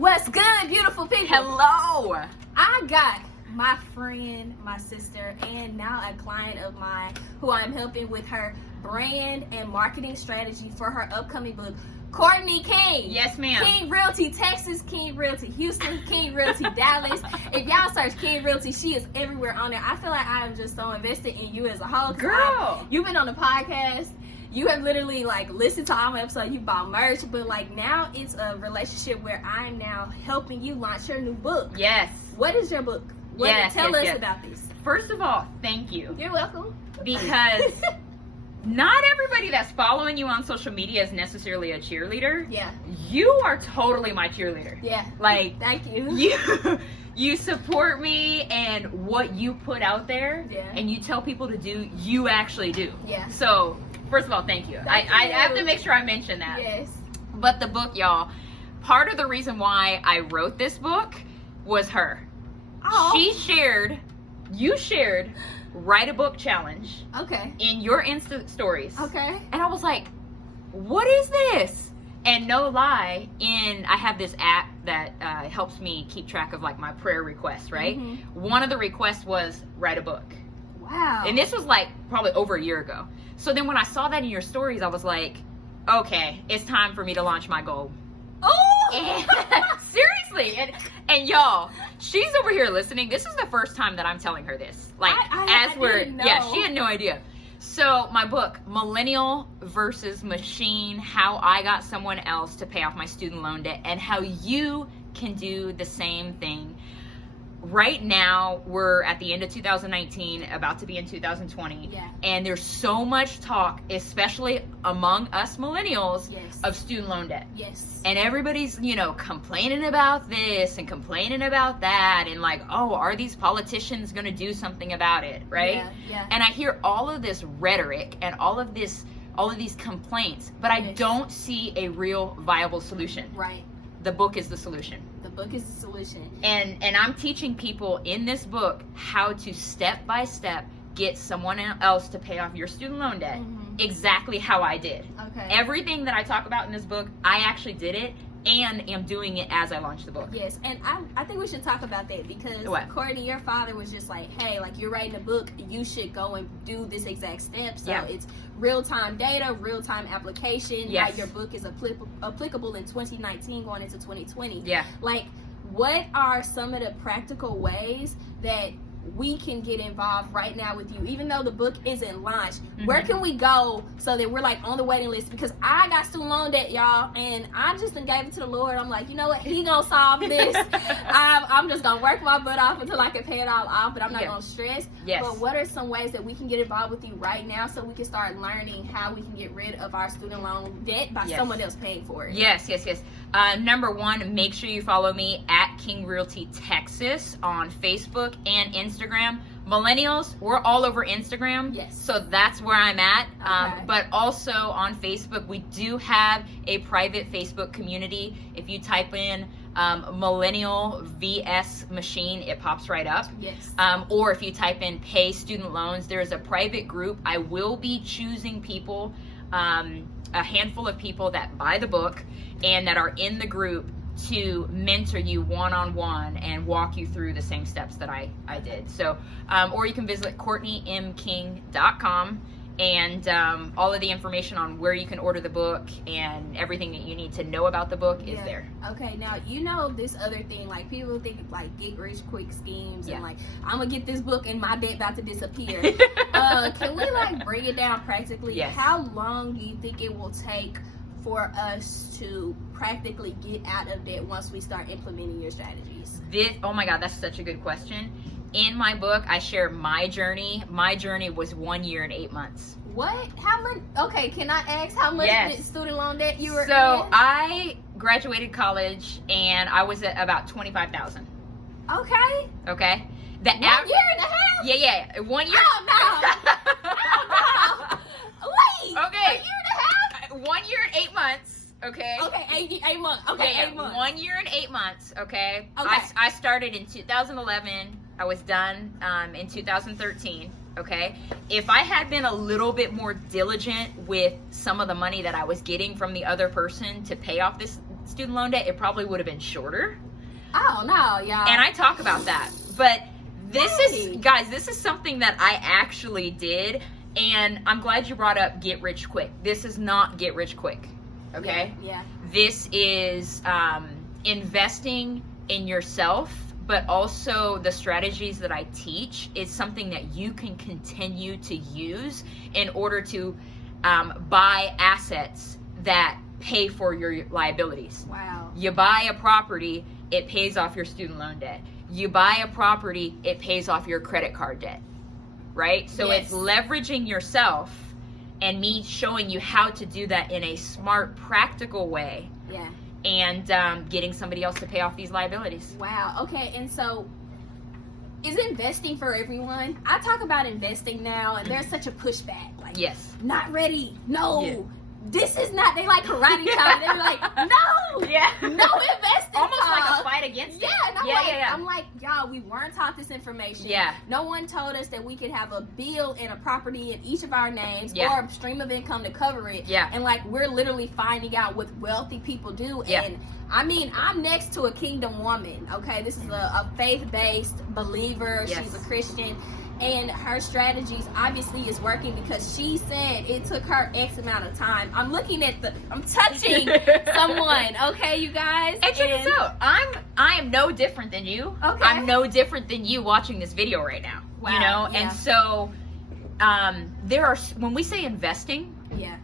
What's good, beautiful people? Hello. I got my friend, my sister, and now a client of mine who I'm helping with her brand and marketing strategy for her upcoming book, Courtney King. Yes, ma'am. King Realty Texas, King Realty Houston, King Realty Dallas. If y'all search King Realty, she is everywhere on there. I feel like I am just so invested in you as a whole. Girl. You've been on the podcast. You have literally listened to all my episodes. You bought merch, but now it's a relationship where I'm now helping you launch your new book. Yes. What is your book? Tell us about this. First of all, thank you. You're welcome. Because not everybody that's following you on social media is necessarily a cheerleader. Yeah. You are totally my cheerleader. Yeah. Thank you. You support me and what you put out there, and you tell people to do, you actually do. Yeah. So, first of all, thank you. I have to make sure I mention that. Yes. But the book, y'all, part of the reason why I wrote this book was her. Oh. You shared write a book challenge. Okay. In your Insta stories. Okay. And I was like, what is this? And no lie, I have this app that helps me keep track of my prayer requests, right? Mm-hmm. One of the requests was write a book. Wow. And this was probably over a year ago. So then when I saw that in your stories, I was like, okay, it's time for me to launch my goal. Oh! Seriously. And y'all, she's over here listening. This is the first time that I'm telling her this. I didn't know. Yeah, she had no idea. So my book, Millennial versus Machine, How I Got Someone Else to Pay Off My Student Loan Debt, and how you can do the same thing. Right now, we're at the end of 2019, about to be in 2020, and there's so much talk, especially among us millennials, of student loan debt. Yes. And everybody's, complaining about this and complaining about that, and are these politicians going to do something about it, right? Yeah. And I hear all of this rhetoric and all of these complaints, but I don't see a real viable solution. Right. The book is the solution. The book is the solution. And I'm teaching people in this book how to step by step get someone else to pay off your student loan debt. Mm-hmm. Exactly how I did. Okay. Everything that I talk about in this book, I actually did it and am doing it as I launch the book. Yes, and I think we should talk about that because Courtney, your father was just like, hey, you're writing a book, you should go and do this exact step. So it's real-time data, real-time application. Yes. Your book is applicable in 2019 going into 2020. Yeah. What are some of the practical ways that we can get involved right now with you, even though the book isn't launched? Mm-hmm. Where can we go so that we're on the waiting list? Because I got student loan debt, y'all, and I just gave it to the Lord. I'm like, you know what? He gonna solve this. I'm just gonna work my butt off until I can pay it all off, but I'm not gonna stress. Yes. But what are some ways that we can get involved with you right now so we can start learning how we can get rid of our student loan debt by someone else paying for it? Yes. Number one, make sure you follow me at King Realty Texas on Facebook and Instagram. Millennials, we're all over Instagram. Yes. So that's where I'm at. Okay. But also on Facebook, we do have a private Facebook community. If you type in Millennial VS Machine, it pops right up. Yes. Or if you type in Pay Student Loans, there's a private group. I will be choosing people, a handful of people that buy the book and that are in the group to mentor you one-on-one and walk you through the same steps that I did. So, or you can visit CourtneyMKing.com, and all of the information on where you can order the book and everything that you need to know about the book is there. Okay, now this other thing, people think get rich quick schemes and I'm gonna get this book and my debt about to disappear. Can we bring it down practically? Yes. How long do you think it will take for us to practically get out of debt once we start implementing your strategies? Oh my God, that's such a good question. In my book, I share my journey. My journey was 1 year and 8 months. What? How much? Okay, can I ask how much student loan debt you were in? So I graduated college and I was at about $25,000. Okay. Okay. 1 year and a half? Yeah. 1 year. Oh, no. Wait. Okay. A year and a half? 1 year and 8 months. Okay. Okay, 8 months. Okay, 8 months. 1 year and 8 months. Okay. Okay. I started in 2011. I was done in 2013. Okay. If I had been a little bit more diligent with some of the money that I was getting from the other person to pay off this student loan debt, it probably would have been shorter. Oh no, y'all. And I talk about that. But this is something that I actually did. And I'm glad you brought up get rich quick. This is not get rich quick. Okay? Yeah. This is investing in yourself, but also the strategies that I teach is something that you can continue to use in order to buy assets that pay for your liabilities. Wow. You buy a property, it pays off your student loan debt. You buy a property, it pays off your credit card debt. Right? So Yes. it's leveraging yourself and me showing you how to do that in a smart, practical way. Yeah. And getting somebody else to pay off these liabilities. Wow. Okay. And so, is investing for everyone? I talk about investing now, and there's such a pushback. Like, Yes. not ready. No. Yeah. This is not. They like karate chop. They're like, no. Yeah. No investing. Almost like talk. a fight against it. Yeah, and I'm Yeah, like, yeah, yeah. I'm like, y'all, we weren't taught this information. Yeah. No one told us that we could have a bill and a property in each of our names Yeah. or a stream of income to cover it. Yeah. And like, we're literally finding out what wealthy people do. Yeah. And I mean, I'm next to a kingdom woman. Okay, this is a faith-based believer. Yes. She's a Christian. And her strategies obviously is working because she said it took her X amount of time. I'm touching someone, okay, you guys? And check this out. I am no different than you. Okay. I'm no different than you watching this video right now. Wow, You know? yeah. And so when we say investing, Yeah,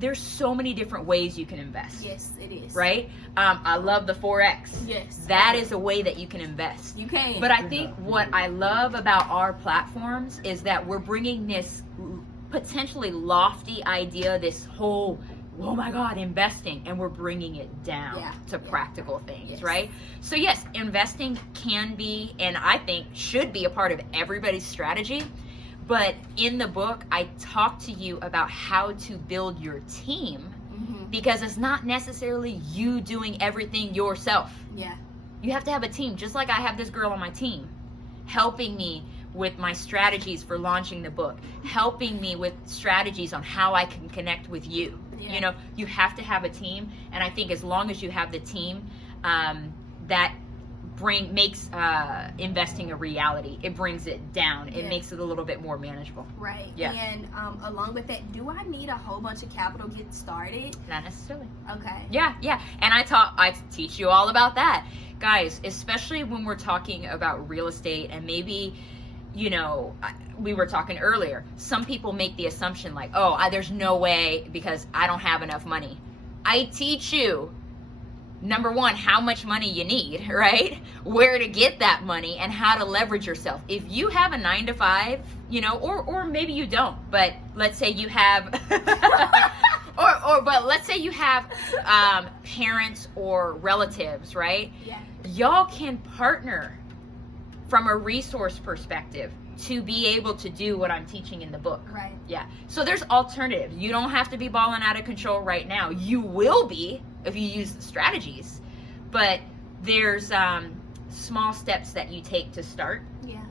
there's so many different ways you can invest. yes, it is. Right? I love the 4X. Yes. That is a way that you can invest. You can. But I think what I love about our platforms is that we're bringing this potentially lofty idea, this whole, oh my God, investing, and we're bringing it down to practical things, Yes. right? So yes, investing can be, and I think should be a part of everybody's strategy. But in the book, I talk to you about how to build your team, because it's not necessarily you doing everything yourself. Yeah. You have to have a team, just like I have this girl on my team helping me with my strategies for launching the book, helping me with strategies on how I can connect with you. Yeah. You know, you have to have a team, and I think as long as you have the team, that makes investing a reality. It brings it down. It makes it a little bit more manageable. Right. Yeah. And along with that, do I need a whole bunch of capital to get started? Not necessarily. Okay. Yeah. And I teach you all about that. Guys, especially when we're talking about real estate, and maybe, you know, we were talking earlier, some people make the assumption like, oh, there's no way because I don't have enough money. I teach you, number one, how much money you need, right? Where to get that money and how to leverage yourself. If you have a 9-to-5, you know, or maybe you don't, but let's say you have, but let's say you have parents or relatives, right? Yeah. Y'all can partner from a resource perspective to be able to do what I'm teaching in the book. Right. Yeah. So there's alternatives. You don't have to be balling out of control right now. You will be if you use the strategies. But there's small steps that you take to start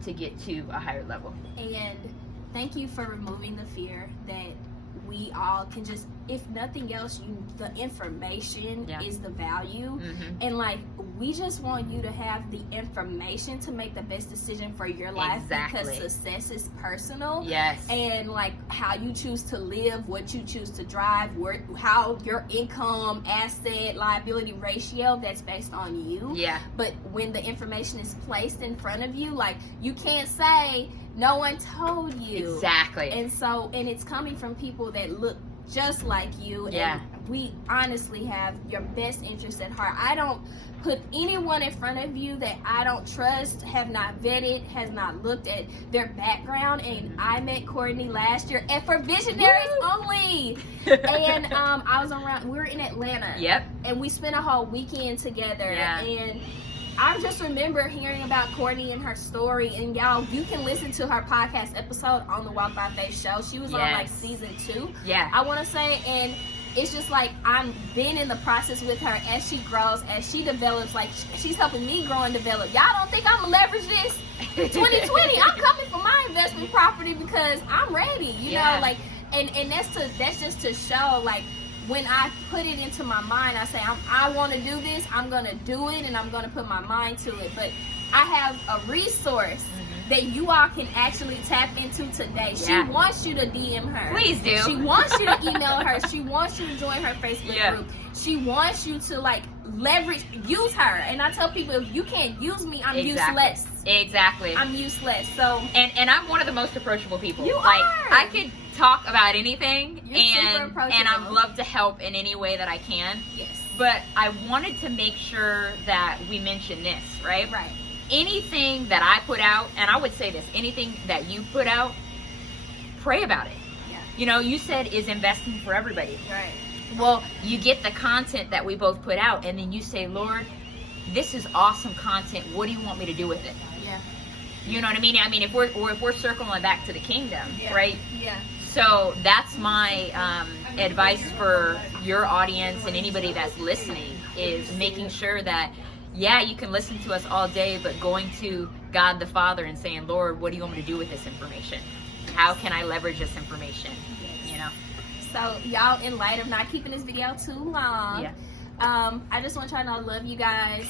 to get to a higher level. And thank you for removing the fear that we all can just, if nothing else, the information is the value. And like, we just want you to have the information to make the best decision for your life. Exactly. Because success is personal. Yes. And like, how you choose to live, what you choose to drive, how your income, asset, liability ratio, that's based on you. Yeah. But when the information is placed in front of you, like, you can't say no one told you. Exactly. And so, and it's coming from people that look just like you. Yeah. And we honestly have your best interest at heart. I don't put anyone in front of you that I don't trust, have not vetted, has not looked at their background. And I met Courtney last year, and for visionaries only. And we were in Atlanta. Yep. And we spent a whole weekend together. Yeah. And I just remember hearing about Courtney and her story. And y'all, you can listen to her podcast episode on the Walk by Faith show. She was on like season 2. Yeah. I want to say, and it's just like, I'm been in the process with her as she grows, as she develops. Like, she's helping me grow and develop. Y'all don't think I'm gonna leverage this? 2020, I'm coming for my investment property because I'm ready. You know, like, and that's just to show, like, when I put it into my mind, I say, I want to do this, I'm going to do it, and I'm going to put my mind to it. But I have a resource that you all can actually tap into today. She wants you to DM her. Please do. She wants you to email her. She wants you to join her Facebook group. She wants you to like leverage, use her. And I tell people, if you can't use me, I'm useless. Exactly. I'm useless. So and I'm one of the most approachable people. You like, are. I could talk about anything, You're super approachable. and I love to help in any way that I can. Yes. But I wanted to make sure that we mention this, right? Right. Anything that I put out, and I would say this, anything that you put out, pray about it. Yeah. You know, you said is investing for everybody. Right. Well, you get the content that we both put out, and then you say, Lord, this is awesome content. What do you want me to do with it? Yeah. You know what I mean? I mean, if we're circling back to the kingdom, right? Yeah. So that's my advice for your audience and anybody that's listening, is making sure that, yeah, you can listen to us all day, but going to God the Father and saying, Lord, what do you want me to do with this information? How can I leverage this information? You know? So y'all, in light of not keeping this video too long, I just want y'all to know I love you guys.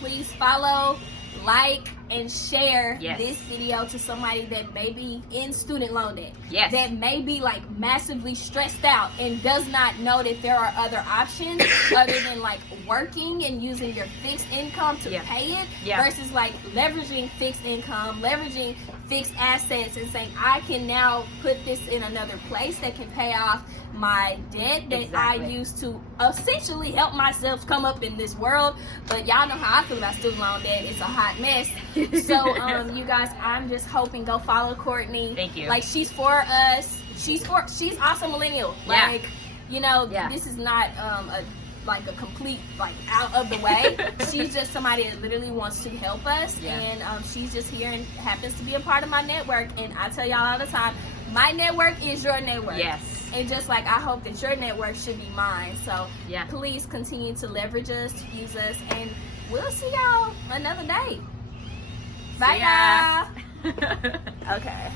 Please follow, like, and share this video to somebody that may be in student loan debt. Yes. That may be like massively stressed out and does not know that there are other options other than like working and using your fixed income to pay it versus like leveraging fixed income, leveraging fixed assets and saying, I can now put this in another place that can pay off my debt that I used to essentially help myself come up in this world. But y'all know how I feel about student loan debt. It's a hot mess. So you guys, I'm just hoping, go follow Courtney. Thank you. Like, she's for us. She's also millennial. Like, you know, this is not a complete like out of the way. She's just somebody that literally wants to help us, and she's just here and happens to be a part of my network. And I tell y'all all the time, my network is your network. Yes. And just like I hope that your network should be mine. So please continue to leverage us, use us, and we'll see y'all another day. Bye, y'all. Okay.